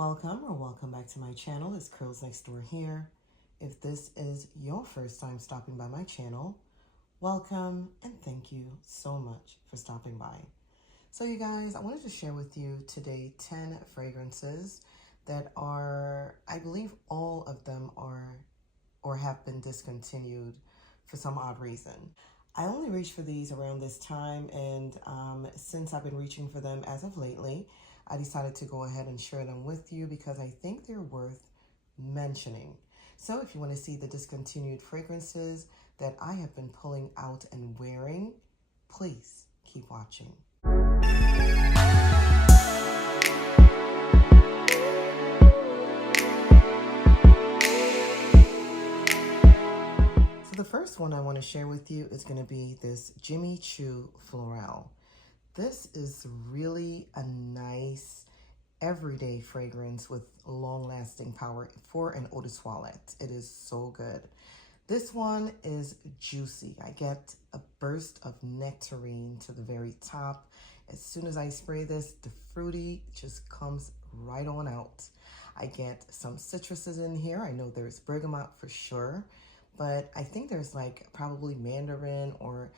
Welcome back to my channel. It's Curls Next Door here. If this is your first time stopping by my channel, welcome and thank you so much for stopping by. So you guys, I wanted to share with you today 10 fragrances that are, I believe all of them are or have been discontinued for some odd reason. I only reach for these around this time, and since I've been reaching for them as of lately, I decided to go ahead and share them with you because I think they're worth mentioning. So if you want to see the discontinued fragrances that I have been pulling out and wearing, please keep watching. So the first one I want to share with you is going to be this Choo Floral. This is really a nice everyday fragrance with long-lasting power for an eau de toilette. It is so good. This one is juicy. I get a burst of nectarine to the very top. As soon as I spray this, the fruity just comes right on out. I get some citruses in here. I know there's bergamot for sure, but I think there's like probably mandarin or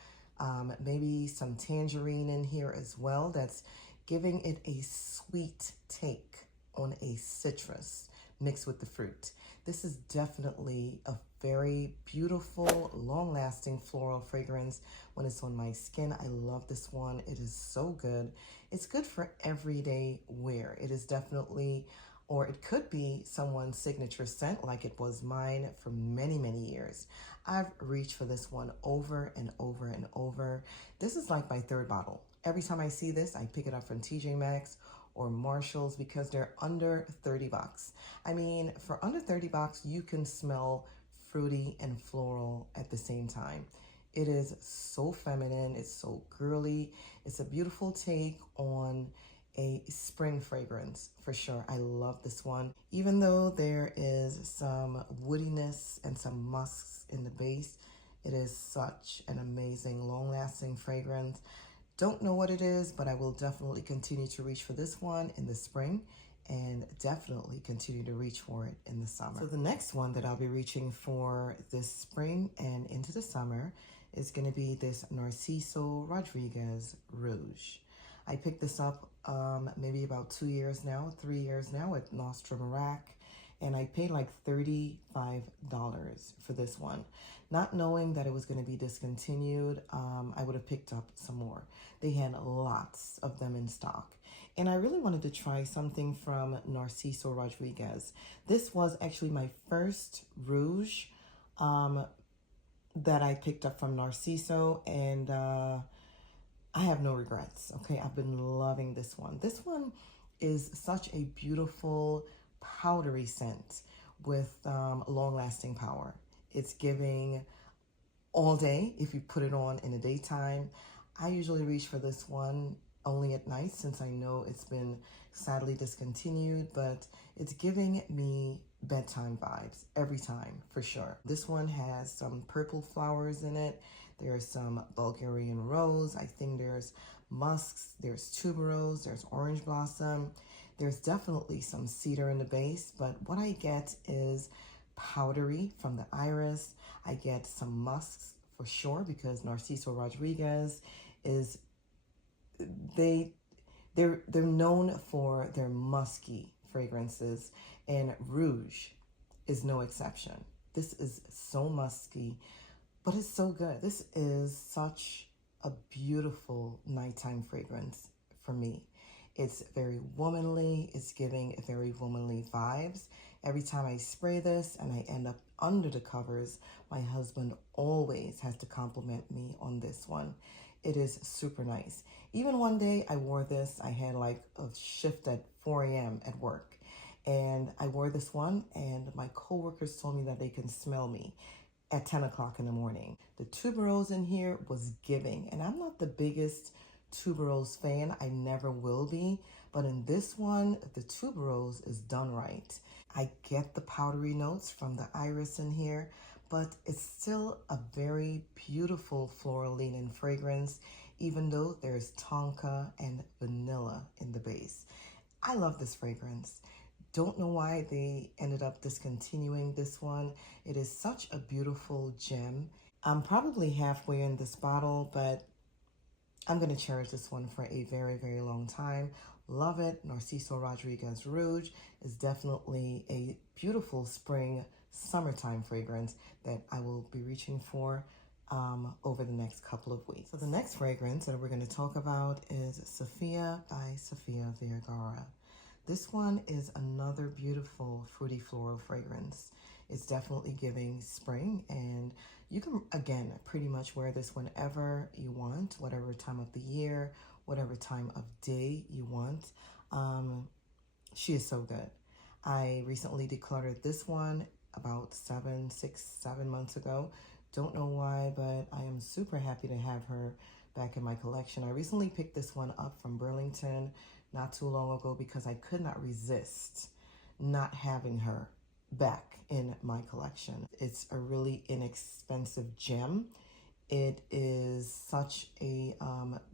maybe some tangerine in here as well. That's giving it a sweet take on a citrus mixed with the fruit. This is definitely a very beautiful, long-lasting floral fragrance when it's on my skin. I love this one. It is so good. It's good for everyday wear. It is definitely, or it could be someone's signature scent like it was mine for many, many years. I've reached for this one over and over and over. This is like my third bottle. Every time I see this, I pick it up from TJ Maxx or Marshall's because they're under 30 bucks. I mean, for under 30 bucks, you can smell fruity and floral at the same time. It is so feminine. It's so girly. It's a beautiful take on a spring fragrance for sure. I love this one. Even though there is some woodiness and some musks in the base, it is such an amazing, long-lasting fragrance. Don't know what it is, but I will definitely continue to reach for this one in the spring and definitely continue to reach for it in the summer. So the next one that I'll be reaching for this spring and into the summer is going to be this Narciso Rodriguez Rouge. I picked this up maybe about 3 years now at Nostrum Rack, and I paid like $35 for this one. Not knowing that it was going to be discontinued, I would have picked up some more. They had lots of them in stock. And I really wanted to try something from Narciso Rodriguez. This was actually my first Rouge that I picked up from Narciso, and I have no regrets, okay? I've been loving this one. This one is such a beautiful powdery scent with long-lasting power. It's giving all day if you put it on in the daytime. I usually reach for this one only at night since I know it's been sadly discontinued, but it's giving me bedtime vibes every time for sure. This one has some purple flowers in it. There's some Bulgarian rose. I think there's musks, there's tuberose, there's orange blossom. There's definitely some cedar in the base, but what I get is powdery from the iris. I get some musks for sure because Narciso Rodriguez is, they're known for their musky fragrances, and Rouge is no exception. This is so musky, but it's so good. This is such a beautiful nighttime fragrance for me. It's very womanly. It's giving very womanly vibes. Every time I spray this and I end up under the covers, my husband always has to compliment me on this one. It is super nice. Even one day I wore this. I had like a shift at 4 a.m. at work, and I wore this one, and my coworkers told me that they can smell me at 10 o'clock in the morning. The tuberose in here was giving, and I'm not the biggest tuberose fan. I never will be, but in this one, the tuberose is done right. I get the powdery notes from the iris in here, but it's still a very beautiful floral leaning fragrance, even though there's tonka and vanilla in the base. I love this fragrance. don't know why they ended up discontinuing this one. It is such a beautiful gem. I'm probably halfway in this bottle, but I'm going to cherish this one for a very, very long time. Love it. Narciso Rodriguez Rouge is definitely a beautiful spring, summertime fragrance that I will be reaching for over the next couple of weeks. So the next fragrance that we're going to talk about is Sofia by Sofia Vergara. This one is another beautiful fruity floral fragrance. It's definitely giving spring, and you can, again, pretty much wear this whenever you want, whatever time of the year, whatever time of day you want. She is so good. I recently decluttered this one about 7 months ago. Don't know why, but I am super happy to have her back in my collection. I recently picked this one up from Burlington not too long ago because I could not resist not having her back in my collection. It's a really inexpensive gem. It is such a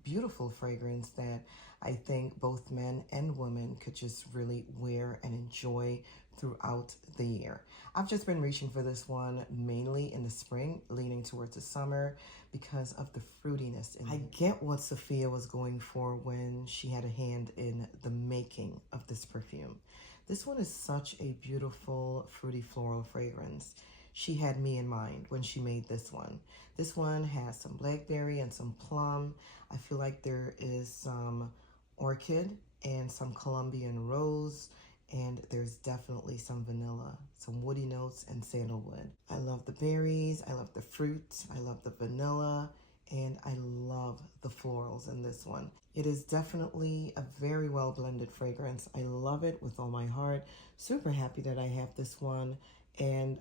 beautiful fragrance that I think both men and women could just really wear and enjoy throughout the year. I've just been reaching for this one mainly in the spring, leaning towards the summer because of the fruitiness in it. I get what Sofia was going for when she had a hand in the making of this perfume. This one is such a beautiful fruity floral fragrance. She had me in mind when she made this one. This one has some blackberry and some plum. I feel like there is some orchid and some Colombian rose, and there's definitely some vanilla, some woody notes, and sandalwood. I love the berries, I love the fruit, I love the vanilla, and I love the florals in this one. It is definitely a very well blended fragrance. I love it with all my heart. Super happy that I have this one. And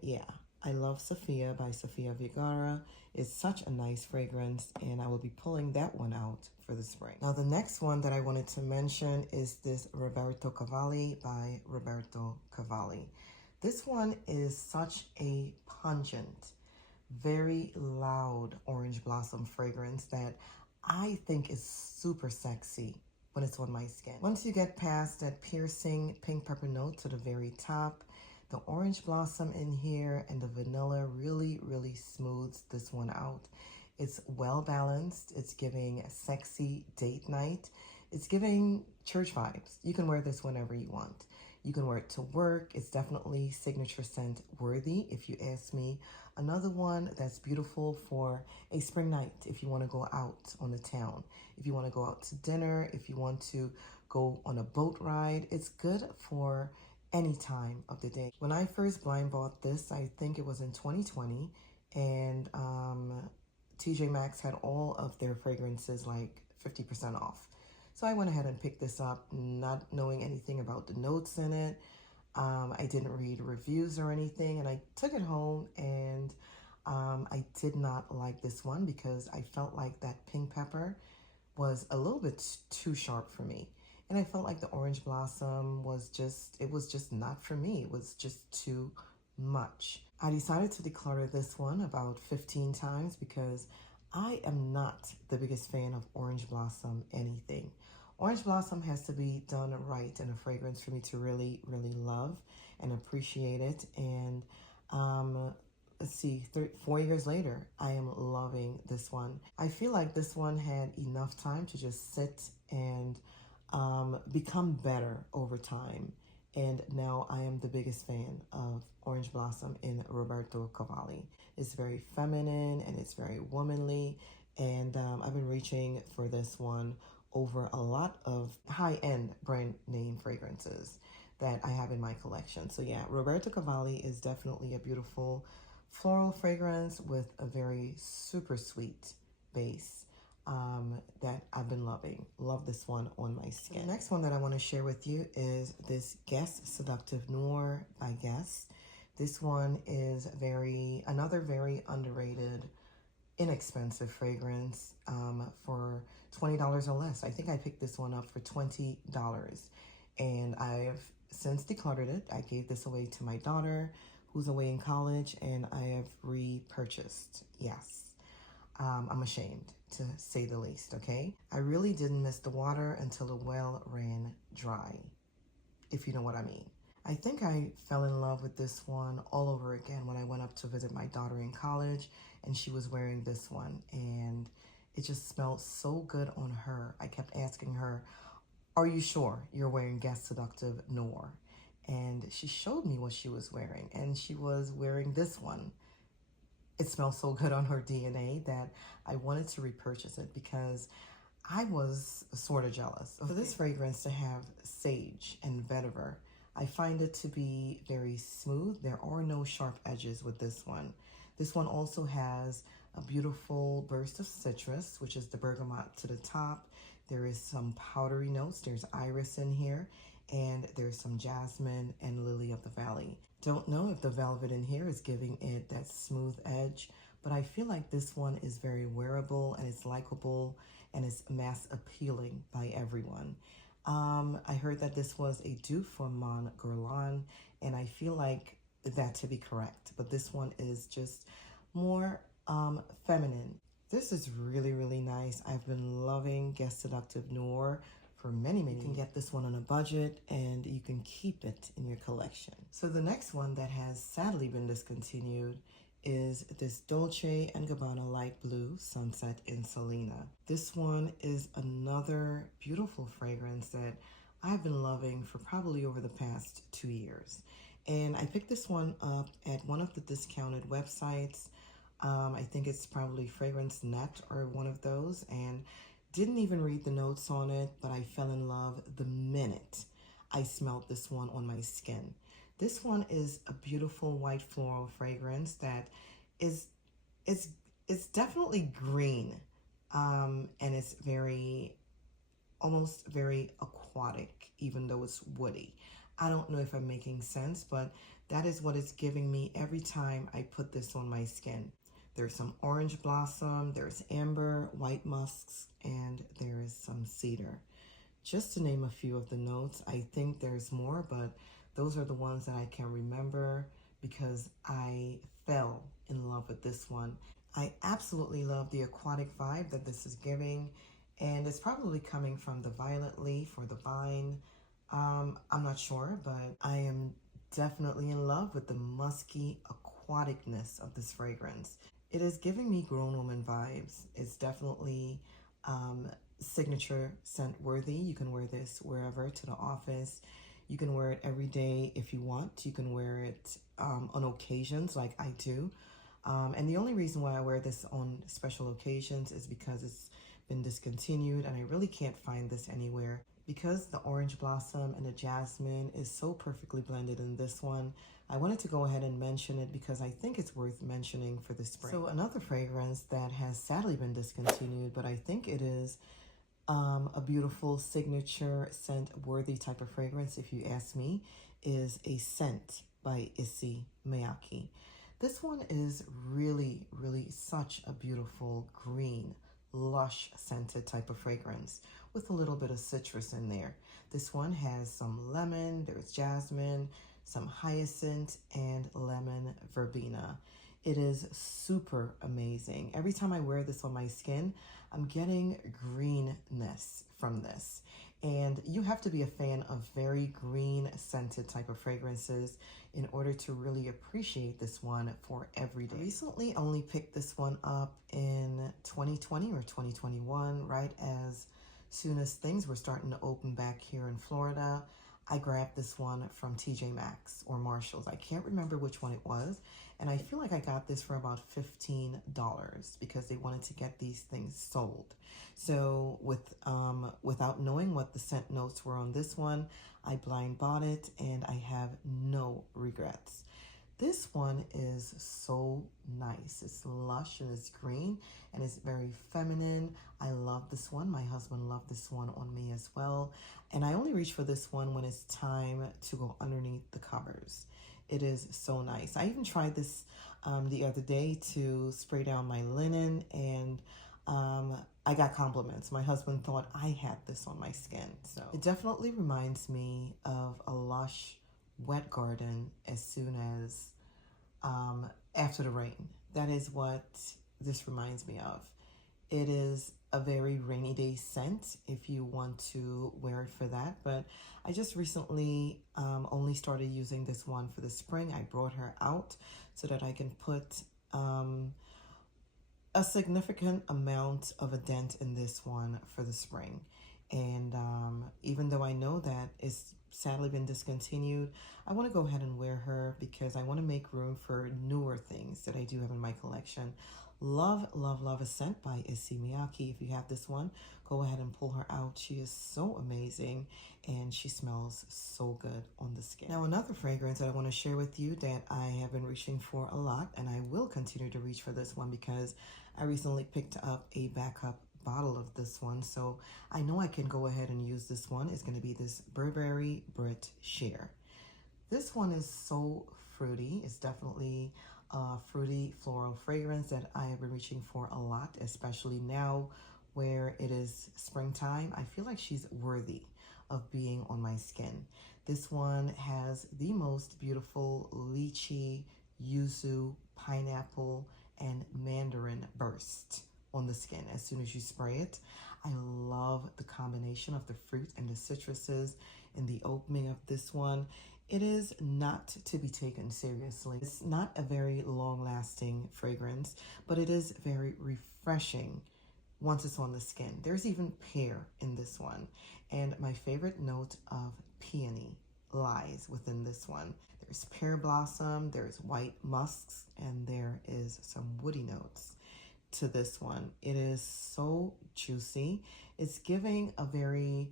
yeah, I love Sofia by Sofia Vergara. It's such a nice fragrance, and I will be pulling that one out for the spring. Now, the next one that I wanted to mention is this Roberto Cavalli by Roberto Cavalli. This one is such a pungent, very loud orange blossom fragrance that I think is super sexy when it's on my skin. Once you get past that piercing pink pepper note to the very top, the orange blossom in here and the vanilla really, really smooths this one out. It's well balanced. It's giving a sexy date night. It's giving church vibes. You can wear this whenever you want. You can wear it to work. It's definitely signature scent worthy, if you ask me. Another one that's beautiful for a spring night if you want to go out on the town, if you want to go out to dinner, if you want to go on a boat ride. It's good for any time of the day. When I first blind bought this, I think it was in 2020, and TJ Maxx had all of their fragrances like 50% off. So I went ahead and picked this up, not knowing anything about the notes in it. I didn't read reviews or anything, and I took it home, and I did not like this one because I felt like that pink pepper was a little bit too sharp for me. And I felt like the orange blossom was just not for me. It was just too much. I decided to declutter this one about 15 times because I am not the biggest fan of orange blossom anything. Orange blossom has to be done right in a fragrance for me to really, really love and appreciate it. And let's see, 4 years later, I am loving this one. I feel like this one had enough time to just sit and become better over time. And now I am the biggest fan of Orange Blossom in Roberto Cavalli. It's very feminine and it's very womanly. And I've been reaching for this one over a lot of high-end brand name fragrances that I have in my collection. So yeah, Roberto Cavalli is definitely a beautiful floral fragrance with a very super sweet base that I've been loving. Love this one on my skin. The next one that I want to share with you is this Guess Seductive Noir by Guess. This one is another very underrated, inexpensive fragrance for $20 or less. I think I picked this one up for $20, and I've since decluttered it. I gave this away to my daughter who's away in college, and I have repurchased. Yes. I'm ashamed, to say the least, okay? I really didn't miss the water until the well ran dry. if you know what I mean. I think I fell in love with this one all over again when I went up to visit my daughter in college and she was wearing this one, and it just smelled so good on her. I kept asking her, are you sure you're wearing Guest Seductive Noir? And she showed me what she was wearing, and she was wearing this one. It smelled so good on her DNA that I wanted to repurchase it because I was sort of jealous. For this fragrance to have sage and vetiver, I find it to be very smooth. There are no sharp edges with this one. This one also has a beautiful burst of citrus, which is the bergamot to the top. There is some powdery notes. There's iris in here, and there's some jasmine and lily of the valley. Don't know if the velvet in here is giving it that smooth edge, but I feel like this one is very wearable and it's likable and it's mass appealing by everyone. I heard that this was a dupe for Mon Guerlain, and I feel like that to be correct, but this one is just more feminine. This is really, really nice. I've been loving Guest Seductive Noir for many years. You can get this one on a budget and you can keep it in your collection. So the next one that has sadly been discontinued is this Dolce & Gabbana Light Blue Sunset in Selena. This one is another beautiful fragrance that I've been loving for probably over the past 2 years. And I picked this one up at one of the discounted websites. I think it's probably Fragrance Net or one of those, and didn't even read the notes on it, but I fell in love the minute I smelled this one on my skin. This one is a beautiful white floral fragrance that is it's definitely green, and it's almost very aquatic, even though it's woody. I don't know if I'm making sense, but that is what it's giving me every time I put this on my skin. There's some orange blossom, there's amber, white musks, and there is some cedar. Just to name a few of the notes. I think there's more, but those are the ones that I can remember because I fell in love with this one. I absolutely love the aquatic vibe that this is giving, and it's probably coming from the violet leaf or the vine. I'm not sure, but I am definitely in love with the musky aquaticness of this fragrance. It is giving me grown woman vibes. It's definitely signature scent worthy. You can wear this wherever, to the office. You can wear it every day if you want. You can wear it on occasions like I do. And the only reason why I wear this on special occasions is because it's been discontinued and I really can't find this anywhere. Because the orange blossom and the jasmine is so perfectly blended in this one, I wanted to go ahead and mention it because I think it's worth mentioning for the spring. So another fragrance that has sadly been discontinued, but I think it is a beautiful signature scent worthy type of fragrance, if you ask me, is a Scent by Issey Miyake. This one is really, really such a beautiful green, lush scented type of fragrance with a little bit of citrus in there. This one has some lemon, there's jasmine, some hyacinth, and lemon verbena. It is super amazing. Every time I wear this on my skin, I'm getting greenness from this. And you have to be a fan of very green scented type of fragrances in order to really appreciate this one for every day. I recently only picked this one up in 2020 or 2021, right as soon as things were starting to open back here in Florida. I grabbed this one from TJ Maxx or Marshall's. I can't remember which one it was. And I feel like I got this for about $15 because they wanted to get these things sold. So without knowing what the scent notes were on this one, I blind bought it and I have no regrets. This one is so nice. It's lush and it's green and it's very feminine. I love this one. My husband loved this one on me as well. And I only reach for this one when it's time to go underneath the covers. It is so nice. I even tried this the other day to spray down my linen, and I got compliments. My husband thought I had this on my skin. So it definitely reminds me of a lush wet garden as soon as after the rain. That is what this reminds me of. It is a very rainy day scent if you want to wear it for that. But I just recently only started using this one for the spring. I brought her out so that I can put a significant amount of a dent in this one for the spring. And even though I know that it's sadly been discontinued, I want to go ahead and wear her because I want to make room for newer things that I do have in my collection. Love, love, love a scent by Issey Miyake. If you have this one, go ahead and pull her out. She is so amazing and she smells so good on the skin. Now, another fragrance that I want to share with you that I have been reaching for a lot, and I will continue to reach for this one because I recently picked up a backup bottle of this one, so I know I can go ahead and use this one. It's going to be this Burberry Brit Sheer. This one is so fruity. It's definitely a fruity floral fragrance that I have been reaching for a lot, especially now where it is springtime. I feel like she's worthy of being on my skin. This one has the most beautiful lychee, yuzu, pineapple, and mandarin burst on the skin as soon as you spray it. I love the combination of the fruit and the citruses in the opening of this one. It is not to be taken seriously. It's not a very long-lasting fragrance, but it is very refreshing once it's on the skin. There's even pear in this one, and my favorite note of peony lies within this one. There's pear blossom, there's white musks, and there is some woody notes to this one. It is so juicy. It's giving a very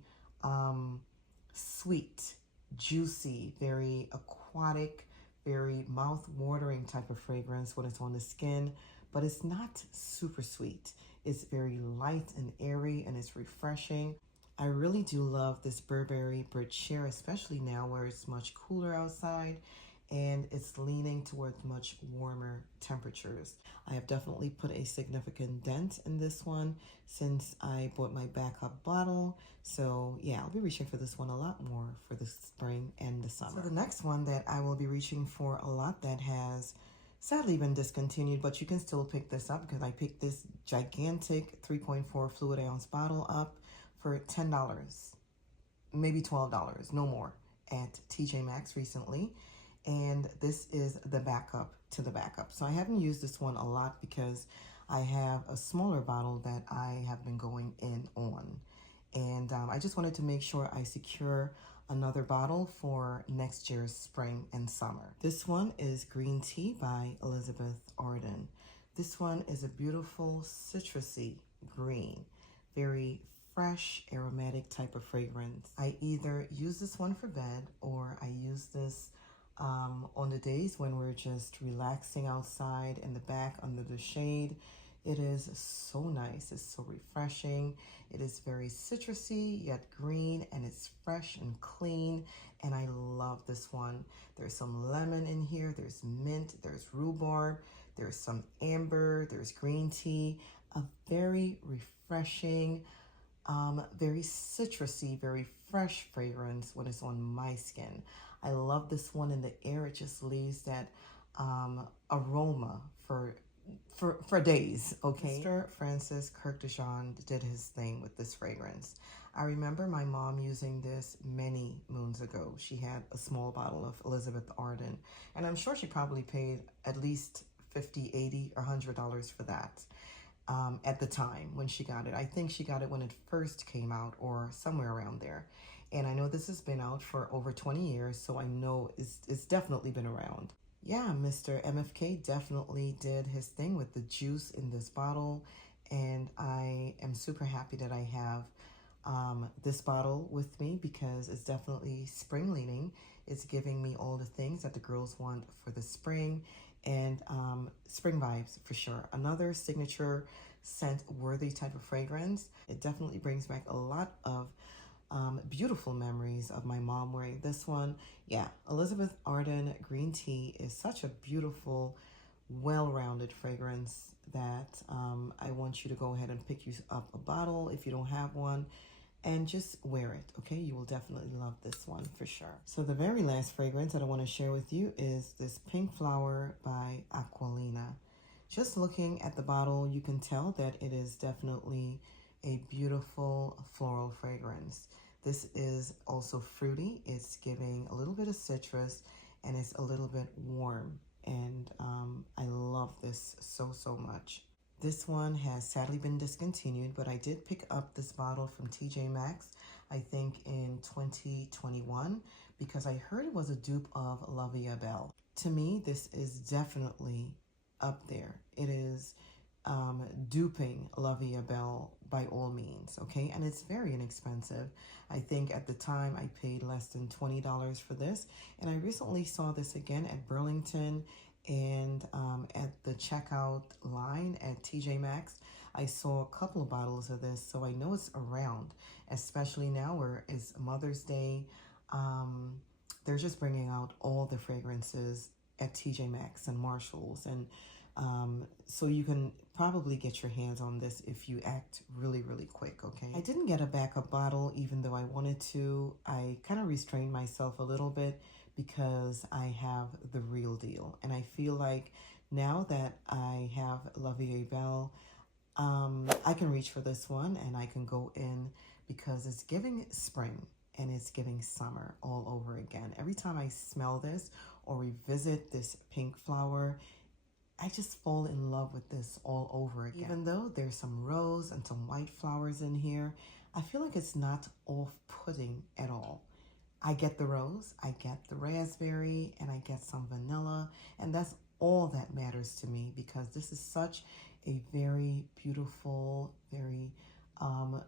sweet, juicy, very aquatic, very mouth-watering type of fragrance when it's on the skin, but it's not super sweet. It's very light and airy, and it's refreshing. I really do love this Burberry Brit Sheer, especially now where it's much cooler outside and it's leaning towards much warmer temperatures. I have definitely put a significant dent in this one since I bought my backup bottle. So yeah, I'll be reaching for this one a lot more for the spring and the summer. So the next one that I will be reaching for a lot that has sadly been discontinued, but you can still pick this up because I picked this gigantic 3.4 fluid ounce bottle up for $10, maybe $12, no more, at TJ Maxx recently. And this is the backup to the backup. So I haven't used this one a lot because I have a smaller bottle that I have been going in on. And I just wanted to make sure I secure another bottle for next year's spring and summer. This one is Green Tea by Elizabeth Arden. This one is a beautiful citrusy green, very fresh aromatic type of fragrance. I either use this one for bed or I use this on the days when we're just relaxing outside in the back under the shade. It is so nice. It's so refreshing. It is very citrusy yet green, and it's fresh and clean, and I love this one. There's some lemon in here, there's mint, there's rhubarb, there's some amber, there's green tea. A very refreshing, very citrusy, very fresh fragrance when it's on my skin. I love this one in the air. It just leaves that aroma for days, okay? Mr. Francis Kirk-Dijon did his thing with this fragrance. I remember my mom using this many moons ago. She had a small bottle of Elizabeth Arden, and I'm sure she probably paid at least $50, $80, or $100 for that at the time when she got it. I think she got it when it first came out or somewhere around there. And I know this has been out for over 20 years, so I know it's definitely been around. Yeah, Mr. MFK definitely did his thing with the juice in this bottle, and I am super happy that I have this bottle with me because it's definitely spring leaning. It's giving me all the things that the girls want for the spring, and spring vibes for sure. Another signature scent worthy type of fragrance. It definitely brings back a lot of beautiful memories of my mom wearing this one. Yeah, Elizabeth Arden Green Tea is such a beautiful, well-rounded fragrance that I want you to go ahead and pick you up a bottle if you don't have one and just wear it, okay? You will definitely love this one for sure. So the very last fragrance that I want to share with you is this Pink Flower by Aqualina. Just looking at the bottle, you can tell that it is definitely a beautiful floral fragrance. This is also fruity. It's giving a little bit of citrus and it's a little bit warm. And I love this so, so much. This one has sadly been discontinued, but I did pick up this bottle from TJ Maxx, I think in 2021, because I heard it was a dupe of La Vie Belle. To me, this is definitely up there. It is duping La Vie Belle by all means, okay? And it's very inexpensive. I think at the time I paid less than $20 for this, and I recently saw this again at Burlington and at the checkout line at TJ Maxx. I saw a couple of bottles of this, so I know it's around, especially now where it's Mother's Day. They're just bringing out all the fragrances at TJ Maxx and Marshalls, and so you can probably get your hands on this if you act really, really quick, okay? I didn't get a backup bottle even though I wanted to. I kind of restrained myself a little bit because I have the real deal. And I feel like now that I have La Vie Belle, I can reach for this one and I can go in because it's giving spring and it's giving summer all over again. Every time I smell this or revisit this pink flower, I just fall in love with this all over again. Even though there's some rose and some white flowers in here, I feel like it's not off-putting at all. I get the rose, I get the raspberry, and I get some vanilla, and that's all that matters to me because this is such a very beautiful, very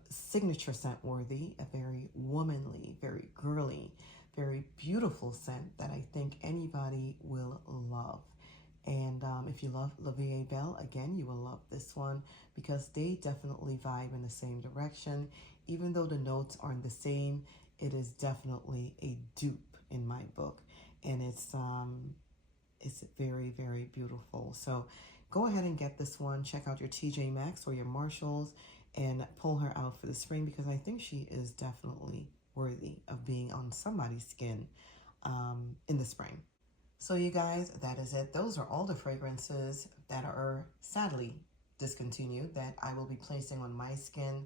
signature scent worthy, a very womanly, very girly, very beautiful scent that I think anybody will love. And if you love La Vie Belle, again, you will love this one because they definitely vibe in the same direction. Even though the notes aren't the same, it is definitely a dupe in my book. And it's very, very beautiful. So go ahead and get this one. Check out your TJ Maxx or your Marshalls and pull her out for the spring because I think she is definitely worthy of being on somebody's skin in the spring. So you guys, that is it. Those are all the fragrances that are sadly discontinued that I will be placing on my skin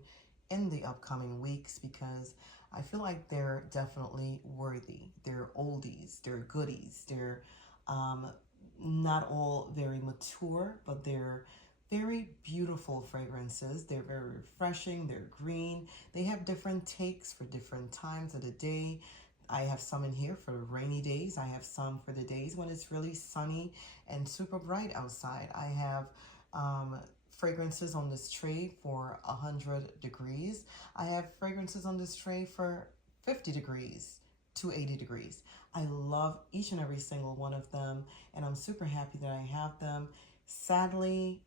in the upcoming weeks because I feel like they're definitely worthy. They're oldies, they're goodies, they're not all very mature, but they're very beautiful fragrances. They're very refreshing, they're green. They have different takes for different times of the day. I have some in here for rainy days. I have some for the days when it's really sunny and super bright outside. I have fragrances on this tray for 100 degrees. I have fragrances on this tray for 50 degrees to 80 degrees. I love each and every single one of them, and I'm super happy that I have them. Sadly,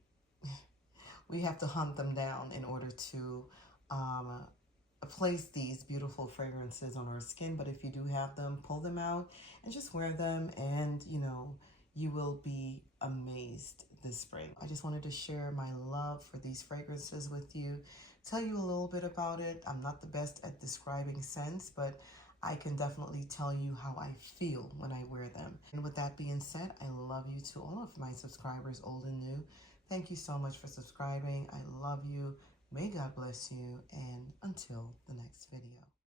we have to hunt them down in order to place these beautiful fragrances on our skin. But if you do have them, pull them out and just wear them, and you know, you will be amazed this spring. I just wanted to share my love for these fragrances with you, tell you a little bit about it. I'm not the best at describing scents, but I can definitely tell you how I feel when I wear them. And with that being said, I love you to all of my subscribers, old and new. Thank you so much for subscribing. I love you. May God bless you, and until the next video.